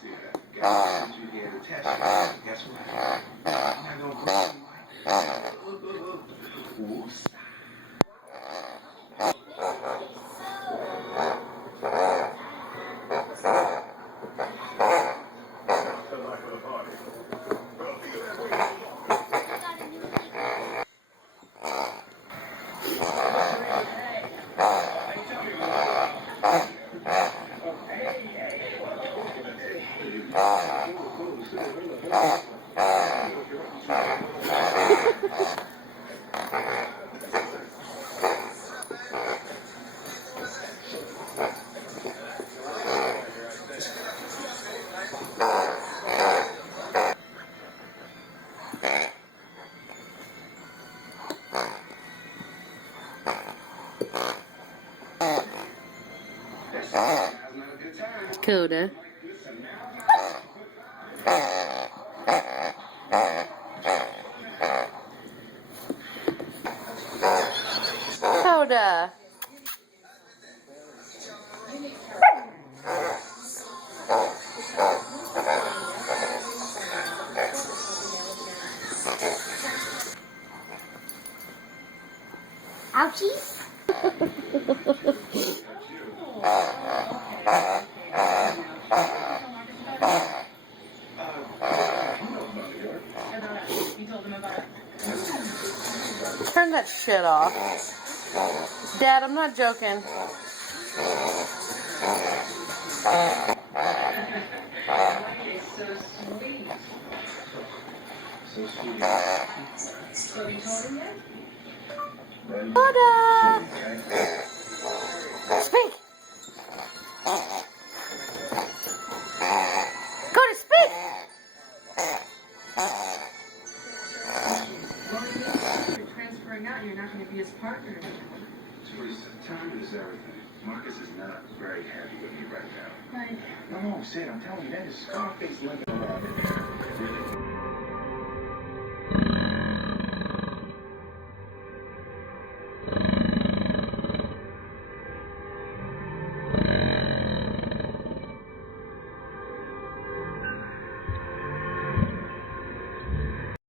See that? Since you gave the test, guess what? I'm not gonna Whoops. Coda. Coda. Ouchies. Turn that shit off. Dad, I'm not joking. Coda! Speak! Coda, speak! Transferring out, you're not going to be his partner anymore. Teresa, time is everything. Marcus is not very happy with me right now. Like, No, Sid, I'm telling you, that is Scarface living around in there. Really?